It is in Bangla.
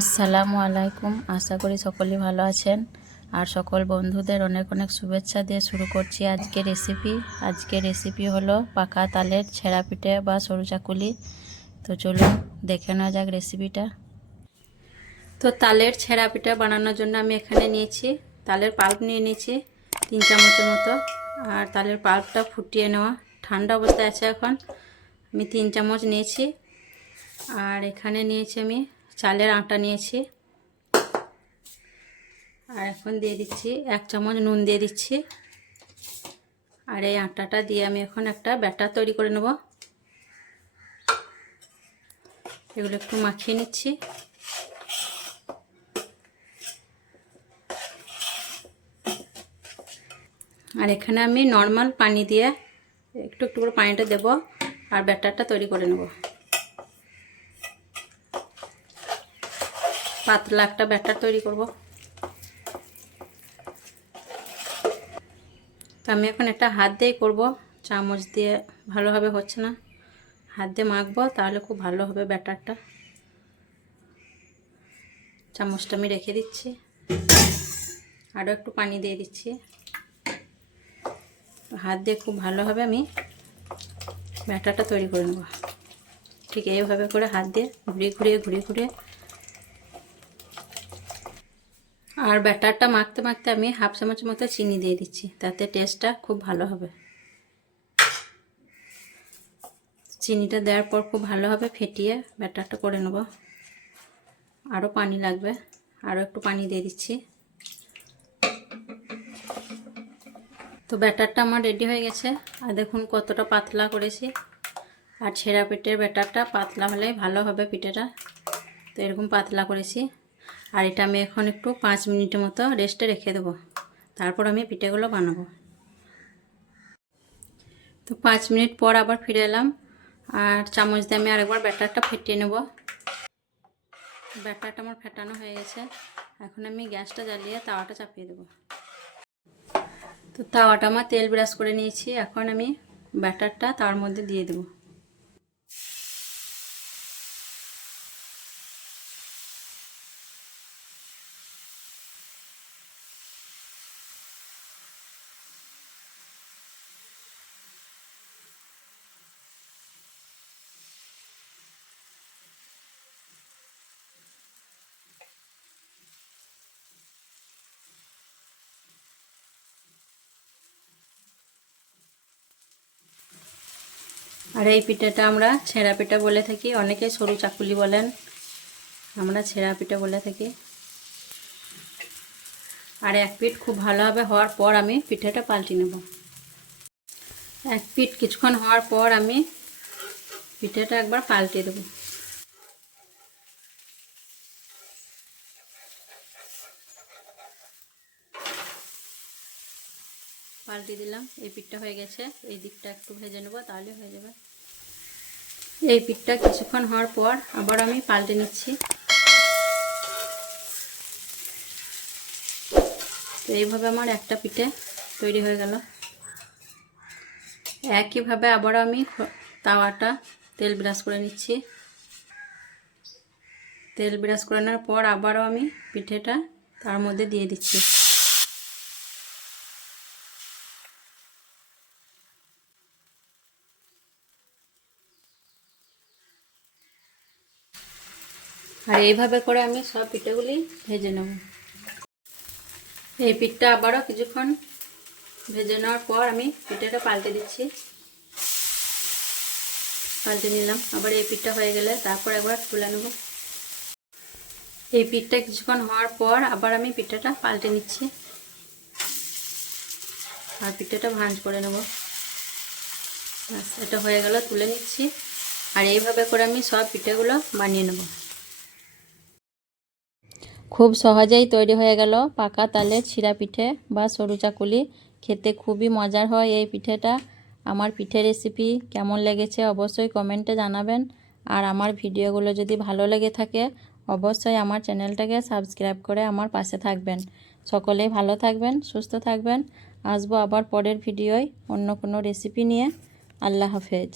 আসসালামু আলাইকুম। আশা করি সকলেই ভালো আছেন আর সকল বন্ধুদের অনেক অনেক শুভেচ্ছা দিয়ে শুরু করছি আজকে রেসিপি হলো পাকা তালের ছেঁড়া পিঠে বা সরু চাকুলি। তো চলুন দেখে নেওয়া যাক রেসিপিটা। তো তালের ছেঁড়া পিঠা বানানোর জন্য আমি এখানে নিয়েছি তালের পাল্প নিয়ে নিয়েছি 3 চামচের মতো। আর তালের পাল্পটা ফুটিয়ে নেওয়া, ঠান্ডা অবস্থায় আছে এখন। আমি 3 চামচ নিয়েছি। আর এখানে নিয়েছি আমি চালের আটা নিয়েছি। আর এখন দিয়ে দিচ্ছি 1 চামচ নুন দিয়ে দিচ্ছি। আর এই আটাটা দিয়ে আমি এখন একটা ব্যাটার তৈরি করে নেব। এগুলো একটু মাখিয়ে নিচ্ছি। আর এখানে আমি নর্মাল পানি দিয়ে একটু একটু করে পানিটা দেব আর ব্যাটারটা তৈরি করে নেব। পাতলা একটা ব্যাটার তৈরি করব। তো আমি এখন একটা হাত দিয়ে করব, চামচ দিয়ে ভালোভাবে হচ্ছে না। হাত দিয়ে মাখবো, তাহলে খুব ভালো হবে ব্যাটারটা। চামচটা আমি রেখে দিচ্ছি, আরও একটু পানি দিয়ে দিচ্ছি। হাত দিয়ে খুব ভালোভাবে আমি ব্যাটারটা তৈরি করে নেব। ঠিক এইভাবে করে হাত দিয়ে ঘুরিয়ে ঘুরিয়ে আর ব্যাটারটা মাখতে মাখতে আমি হাফ চামচের মতো চিনি দিয়ে দিচ্ছি, তাতে টেস্টটা খুব ভালো হবে। চিনিটা দেওয়ার পর খুব ভালোভাবে ফেটিয়ে ব্যাটারটা করে নেব। আরও পানি লাগবে, আরও একটু পানি দিয়ে দিচ্ছি। তো ব্যাটারটা আমার রেডি হয়ে গেছে। আর দেখুন কতটা পাতলা করেছি। আর ছেঁড়া পিঠের ব্যাটারটা পাতলা হলে ভালো হবে পিঠেটা। তো এরকম পাতলা করেছি। আর এটা আমি এখন একটু 5 মিনিটের মতো রেস্টে রেখে দেবো, তারপর আমি পিঠেগুলো বানাবো। তো 5 মিনিট পর আবার ফিরে এলাম। আর চামচ দিয়ে আমি আরেকবার ব্যাটারটা ফেটিয়ে নেব। ব্যাটারটা আমার ফেটানো হয়ে গেছে। এখন আমি গ্যাসটা জ্বালিয়ে তাওয়াটা চাপিয়ে দেবো। তো তাওয়াটা আমার তেল ব্রাশ করে নিয়েছি। এখন আমি ব্যাটারটা তার মধ্যে দিয়ে দেবো। আর এই পিঠাটা আমরা ছেঁড়া পিঠা বলে থাকি, অনেকে সরু চাকুলি বলেন, আমরা ছেঁড়া পিঠা বলে থাকি। আর এক পিঠ খুব ভালোভাবে হওয়ার পর আমি পিঠাটা পাল্টে নেব। এক পিঠ কিছুক্ষণ হওয়ার পর আমি পিঠাটা একবার পাল্টে দেব। পাল্টে দিলাম। এই পিঠটা হয়ে গেছে। এই দিকটা একটু ভেজে নেব, তাহলে হয়ে যাবে। এই পিঠটা কিছুক্ষণ হওয়ার পর আবার আমি পাল্টে নিচ্ছি। তো এইভাবে আমার একটা পিঠে তৈরি হয়ে গেল। একইভাবে আবার আমি তাওয়াটা তেল ব্রাশ করে নিচ্ছি। তেল ব্রাশ করে নেওয়ার পর আবারও আমি পিঠেটা তার মধ্যে দিয়ে দিচ্ছি। আর এইভাবে করে আমি সব পিঠেগুলি ভেজে নেব। এই পিঠটা আবারও কিছুক্ষণ ভেজে নেওয়ার পর আমি পিঠাটা পাল্টে দিচ্ছি। পাল্টে নিলাম। আবার এই পিঠটা হয়ে গেলে তারপর একবার তুলে নেব। এই পিঠটা কিছুক্ষণ হওয়ার পর আবার আমি পিঠাটা পাল্টে নিচ্ছি আর পিঠাটা ভাঁজ করে নেব। এটা হয়ে গেল, তুলে নিচ্ছি। আর এইভাবে করে আমি সব পিঠেগুলো বানিয়ে নেব। খুব সহজেই তৈরি হয়ে গেল পাকা তালের ছিঁড়া পিঠে বা সরু চাকুলি। খেতে খুবই মজার হয় এই পিঠেটা। আমার পিঠে রেসিপি কেমন লেগেছে অবশ্যই কমেন্টে জানাবেন। আর আমার ভিডিওগুলো যদি ভালো লেগে থাকে অবশ্যই আমার চ্যানেলটাকে সাবস্ক্রাইব করে আমার পাশে থাকবেন। সকলেই ভালো থাকবেন, সুস্থ থাকবেন। আসবো আবার পরের ভিডিওয় অন্য কোনো রেসিপি নিয়ে। আল্লাহ হাফেজ।